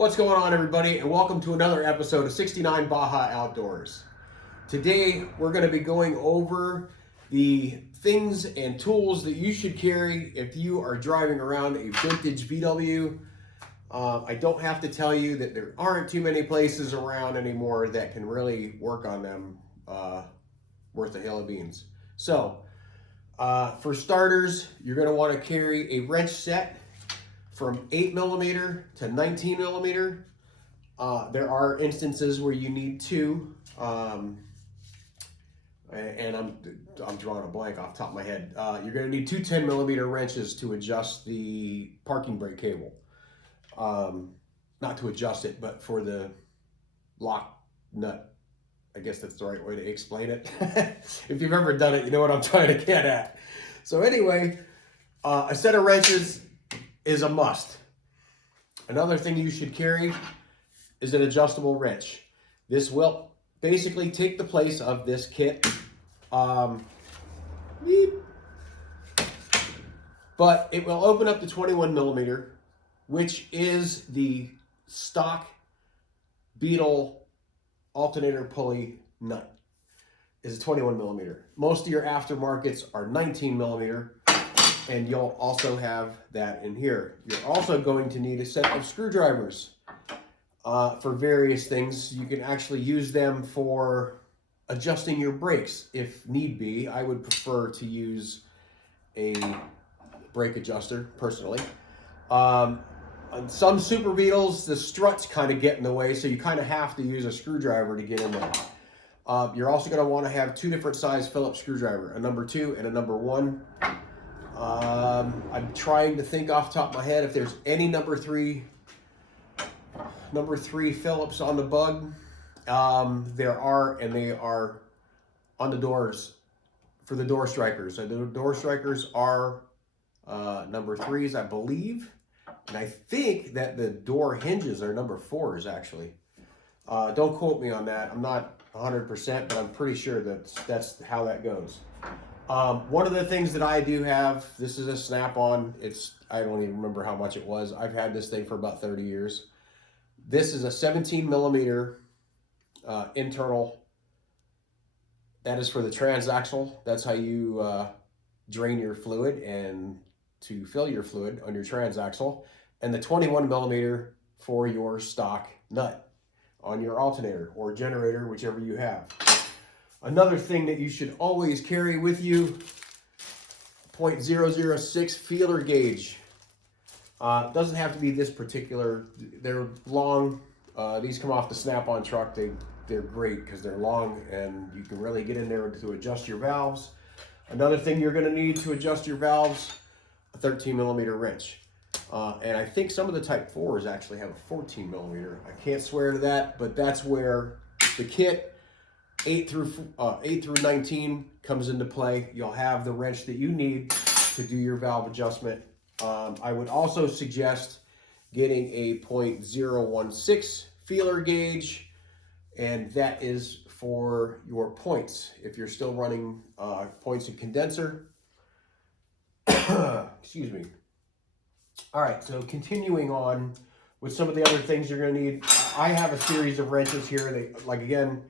What's going on, everybody, and welcome to another episode of 69 Baja Outdoors. Today we're going to be going over the things and tools that you should carry if you are driving around a vintage VW. I don't have to tell you that there aren't too many places around anymore that can really work on them worth a hill of beans. So for starters, you're going to want to carry a wrench set from 8mm to 19mm. There are instances where you need two, and I'm drawing a blank off the top of my head. You're going to need two 10mm wrenches to adjust the parking brake cable. Not to adjust it, but for the lock nut. I guess that's the right way to explain it. If you've ever done it, you know what I'm trying to get at. So anyway, a set of wrenches is a must. Another thing you should carry is an adjustable wrench. This will basically take the place of this kit. But it will open up to 21mm, which is the stock Beetle alternator pulley nut. Is a 21mm. Most of your aftermarkets are 19mm. And you'll also have that in here. You're also going to need a set of screwdrivers for various things. You can actually use them for adjusting your brakes if need be. I would prefer to use a brake adjuster personally. On some Super Beetles, the struts kind of get in the way, so you kind of have to use a screwdriver to get in there. You're also going to want to have two different size Phillips screwdriver, a number 2 and a number 1. I'm trying to think off the top of my head if there's any number three Phillips on the bug. There are, and they are on the doors for the door strikers. So the door strikers are number 3s, I believe, and I think that the door hinges are number 4s actually. Don't quote me on that. I'm not 100%, but I'm pretty sure that's how that goes. One of the things that I do have, this is a snap-on. I don't even remember how much it was. I've had this thing for about 30 years. This is a 17mm internal. That is for the transaxle. That's how you drain your fluid and to fill your fluid on your transaxle. And the 21mm for your stock nut on your alternator or generator, whichever you have. Another thing that you should always carry with you, .006 feeler gauge. Doesn't have to be this particular. They're long. These come off the Snap-on truck. They're great because they're long and you can really get in there to adjust your valves. Another thing you're going to need to adjust your valves, a 13mm wrench. And I think some of the Type 4s actually have a 14mm. I can't swear to that, but that's where the kit 8 through 19 comes into play. You'll have the wrench that you need to do your valve adjustment. I would also suggest getting a .016 feeler gauge, and that is for your points. If you're still running points and condenser. Excuse me. All right, so continuing on with some of the other things you're going to need. I have a series of wrenches here. They, like, again,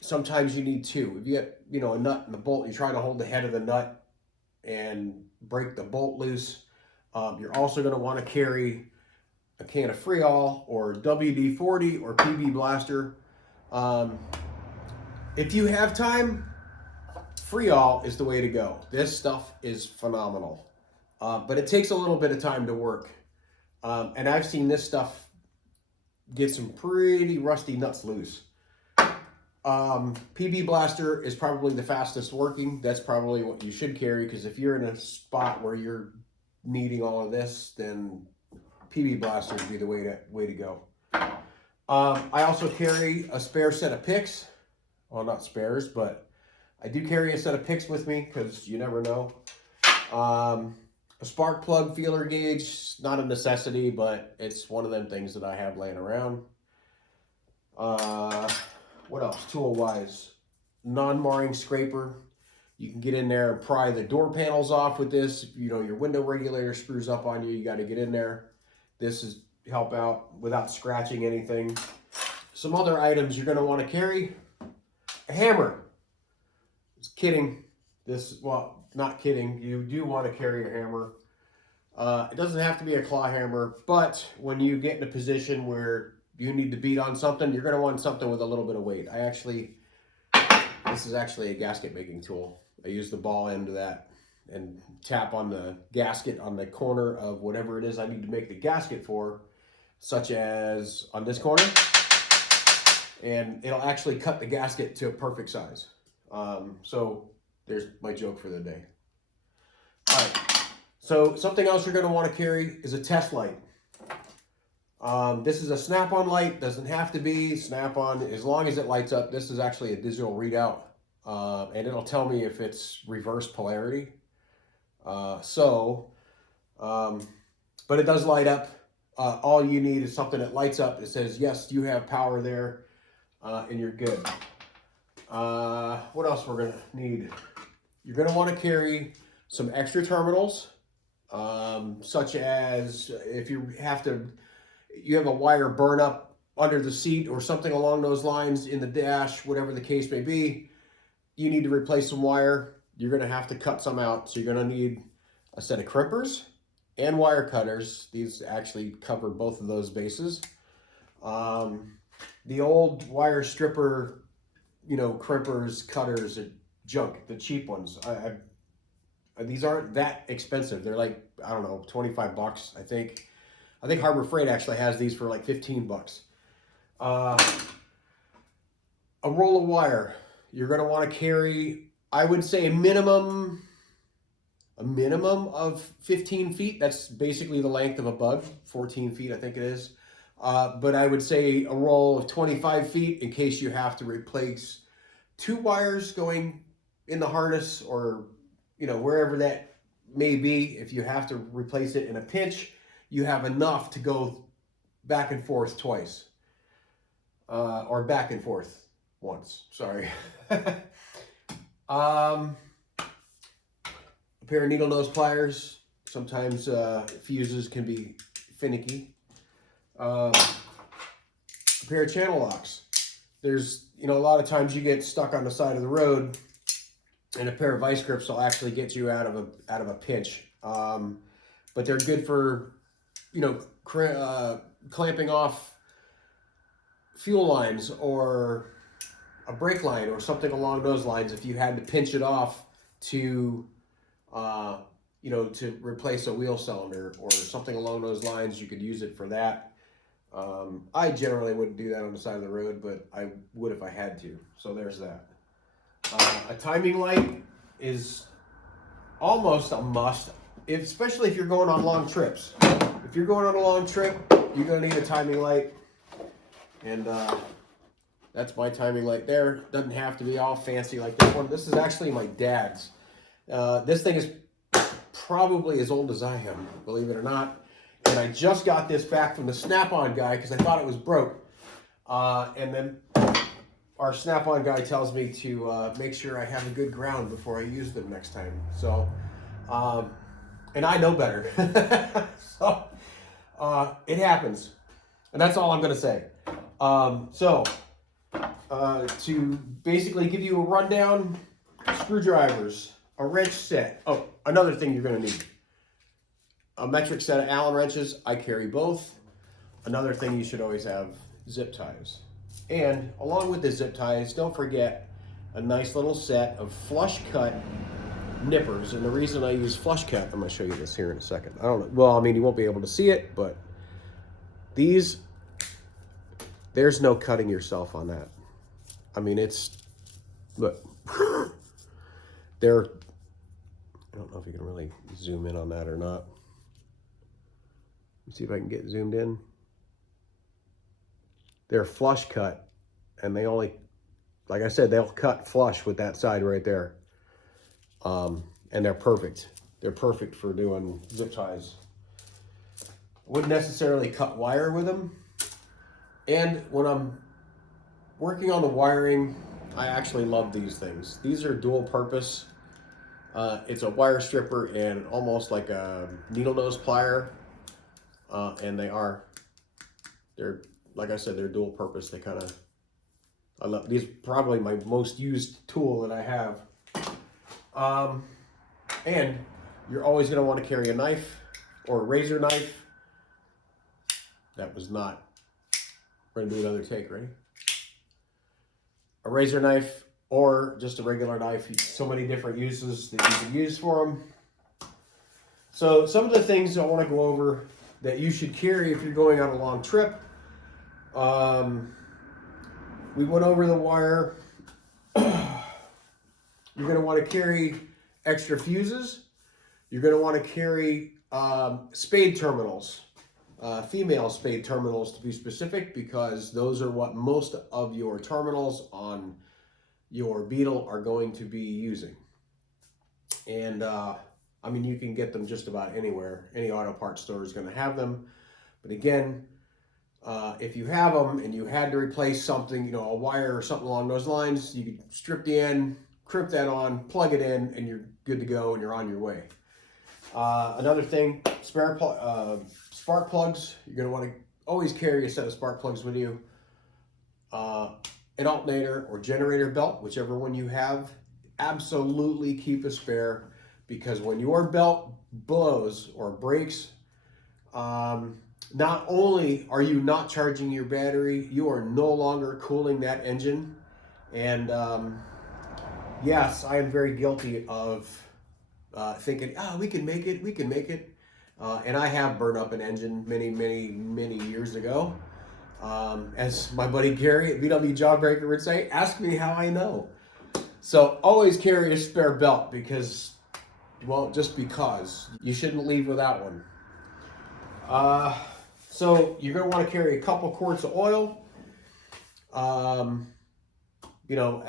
sometimes you need two. If you get, a nut and the bolt, you're trying to hold the head of the nut and break the bolt loose. You're also going to want to carry a can of Freol or WD-40 or PB Blaster. If you have time, Freol is the way to go. This stuff is phenomenal. But it takes a little bit of time to work. And I've seen this stuff get some pretty rusty nuts loose. PB Blaster is probably the fastest working. That's probably what you should carry, because if you're in a spot where you're needing all of this, then PB Blaster would be the way to go. I also carry a spare set of picks. Well, not spares, but I do carry a set of picks with me because you never know. A spark plug feeler gauge, not a necessity, but it's one of them things that I have laying around. What else? Tool-wise, non-marring scraper. You can get in there and pry the door panels off with this. If your window regulator screws up on you, you got to get in there. This is help out without scratching anything. Some other items you're going to want to carry: a hammer. Just kidding. Well, not kidding. You do want to carry a hammer. It doesn't have to be a claw hammer, but when you get in a position where you need to beat on something, you're going to want something with a little bit of weight. This is actually a gasket making tool. I use the ball end of that and tap on the gasket on the corner of whatever it is I need to make the gasket for, such as on this corner, and it'll actually cut the gasket to a perfect size. So there's my joke for the day. All right. So something else you're going to want to carry is a test light. This is a snap-on light. Doesn't have to be snap-on as long as it lights up. This is actually a digital readout, and it'll tell me if it's reverse polarity. But it does light up. All you need is something that lights up. It says, yes, you have power there, and you're good. What else we're going to need? You're going to want to carry some extra terminals, such as if you have a wire burn up under the seat or something along those lines in the dash, whatever the case may be, you need to replace some wire. You're going to have to cut some out. So you're going to need a set of crimpers and wire cutters. These actually cover both of those bases. The old wire stripper, crimpers, cutters, junk, the cheap ones. These aren't that expensive. They're like, I don't know, 25 bucks, I think. I think Harbor Freight actually has these for like 15 bucks. A roll of wire. You're going to want to carry, I would say a minimum of 15 feet. That's basically the length of a bug, 14 feet, I think it is. But I would say a roll of 25 feet in case you have to replace 2 wires going in the harness, or wherever that may be. If you have to replace it in a pinch, you have enough to go back and forth twice, or back and forth once, sorry. A pair of needle nose pliers. Sometimes fuses can be finicky. A pair of channel locks. There's, a lot of times you get stuck on the side of the road, and a pair of vice grips will actually get you out of a pinch. But they're good for, clamping off fuel lines or a brake line or something along those lines. If you had to pinch it off to, to replace a wheel cylinder or something along those lines, you could use it for that. I generally wouldn't do that on the side of the road, but I would if I had to. So there's that. A timing light is almost a must, especially if you're going on long trips. If you're going on a long trip, you're going to need a timing light. And that's my timing light there. Doesn't have to be all fancy like this one. This is actually my dad's. This thing is probably as old as I am, believe it or not. And I just got this back from the Snap-on guy because I thought it was broke. And then our Snap-on guy tells me to make sure I have a good ground before I use them next time. So, and I know better. So, it happens. And that's all I'm going to say. To basically give you a rundown, screwdrivers, a wrench set. Oh, another thing you're going to need. A metric set of Allen wrenches. I carry both. Another thing you should always have, zip ties. And along with the zip ties, don't forget a nice little set of flush cut nippers. And the reason I use flush cut, I'm going to show you this here in a second. I don't know. Well, I mean, you won't be able to see it, but there's no cutting yourself on that. I mean, look, I don't know if you can really zoom in on that or not. Let's see if I can get zoomed in. They're flush cut, and they only, like I said, they'll cut flush with that side right there. And they're perfect. They're perfect for doing zip ties. Wouldn't necessarily cut wire with them. And when I'm working on the wiring, I actually love these things. These are dual purpose. It's a wire stripper and almost like a needle nose plier. And they are They're, like I said, they're dual purpose. They kind of, I love these. Probably my most used tool that I have. And you're always going to want to carry a knife or a razor knife. That was not. We're going to do another take. Ready? A razor knife or just a regular knife. So many different uses that you can use for them. So some of the things I want to go over that you should carry if you're going on a long trip. We went over the wire. You're going to want to carry extra fuses. You're going to want to carry spade terminals, female spade terminals to be specific, because those are what most of your terminals on your Beetle are going to be using. And I mean, you can get them just about anywhere. Any auto parts store is going to have them. But again, if you have them and you had to replace something, you know, a wire or something along those lines, you could strip the end, crimp that on, plug it in, and you're good to go and you're on your way. Another thing, spark plugs. You're going to want to always carry a set of spark plugs with you. An alternator or generator belt, whichever one you have. Absolutely keep a spare, because when your belt blows or breaks, not only are you not charging your battery, you are no longer cooling that engine. And yes, I am very guilty of thinking, oh, we can make it, we can make it. And I have burned up an engine many years ago. As my buddy Gary at VW Jawbreaker would say, ask me how I know. So always carry a spare belt, because, well, just because. You shouldn't leave without one. So you're going to want to carry a couple quarts of oil. You know,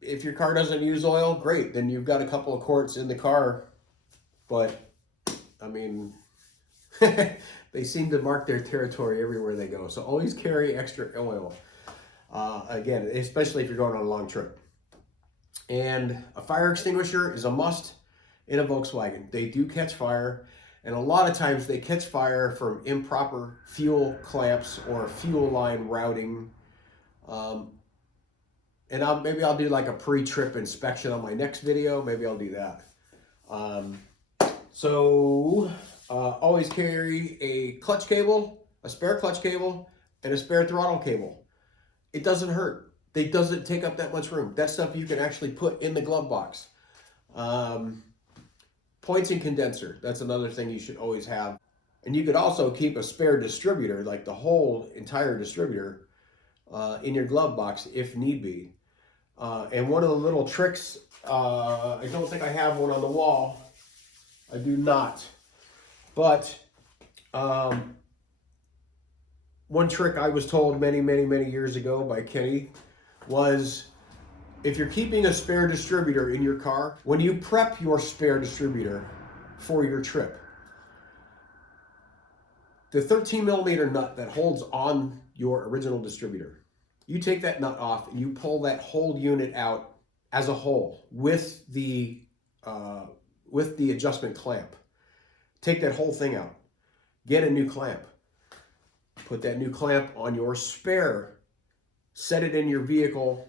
if your car doesn't use oil, great. Then you've got a couple of quarts in the car. But, I mean, they seem to mark their territory everywhere they go. So always carry extra oil. Again, especially if you're going on a long trip. And a fire extinguisher is a must in a Volkswagen. They do catch fire. And a lot of times they catch fire from improper fuel clamps or fuel line routing. And maybe I'll do like a pre-trip inspection on my next video. Maybe I'll do that. Always carry a clutch cable, a spare clutch cable, and a spare throttle cable. It doesn't hurt. It doesn't take up that much room. That stuff you can actually put in the glove box. Pointing condenser, that's another thing you should always have. And you could also keep a spare distributor, like the whole entire distributor, in your glove box if need be. And one of the little tricks, I don't think I have one on the wall. I do not. But one trick I was told many years ago by Kenny was, if you're keeping a spare distributor in your car, when you prep your spare distributor for your trip, the 13 millimeter nut that holds on your original distributor, you take that nut off and you pull that whole unit out as a whole with the adjustment clamp. Take that whole thing out. Get a new clamp. Put that new clamp on your spare. Set it in your vehicle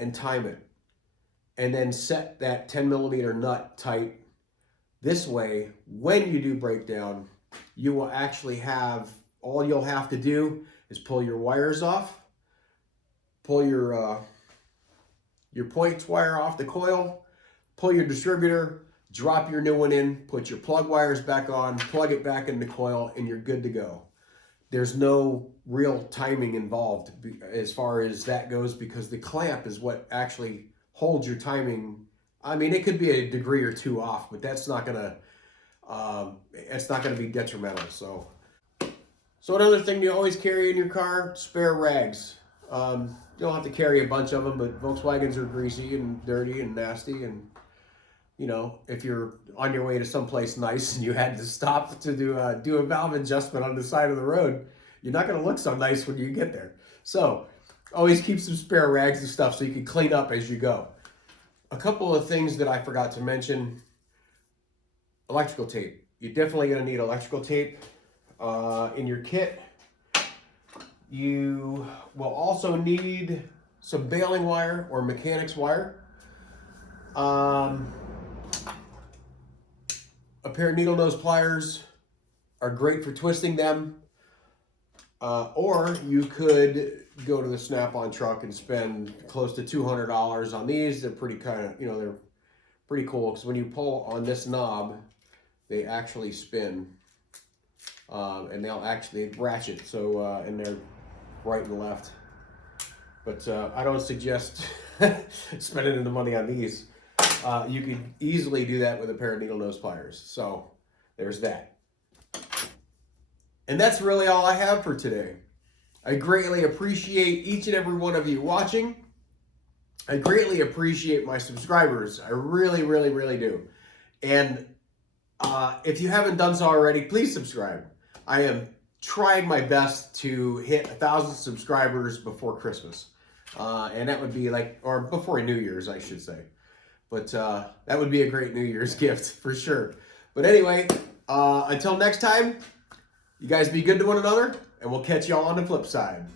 and time it. And then set that 10 millimeter nut tight. This way, when you do break down, you will actually have, all you'll have to do is pull your wires off, pull your points wire off the coil, pull your distributor, drop your new one in, put your plug wires back on, plug it back in the coil, and you're good to go. There's no real timing involved as far as that goes, because the clamp is what actually holds your timing. I mean, it could be a degree or two off, but that's not gonna be detrimental. So another thing you always carry in your car: spare rags. You don't have to carry a bunch of them, but Volkswagens are greasy and dirty and nasty, and you know, if you're on your way to someplace nice and you had to stop to do a valve adjustment on the side of the road, you're not going to look so nice when you get there. So always keep some spare rags and stuff so you can clean up as you go. A couple of things that I forgot to mention: electrical tape. You're definitely going to need electrical tape in your kit. You will also need some baling wire or mechanics wire. A pair of needle nose pliers are great for twisting them. Or you could go to the Snap-on truck and spend close to $200 on these. They're pretty they're pretty cool because when you pull on this knob, they actually spin, and they'll actually ratchet. So and they're right and left. But I don't suggest spending the money on these. You could easily do that with a pair of needle nose pliers. So there's that. And that's really all I have for today. I greatly appreciate each and every one of you watching. I greatly appreciate my subscribers. I really, really, really do. And if you haven't done so already, please subscribe. I am trying my best to hit 1,000 subscribers before Christmas. And that would be or before New Year's, I should say. But that would be a great New Year's gift for sure. But anyway, until next time, you guys be good to one another, and we'll catch y'all on the flip side.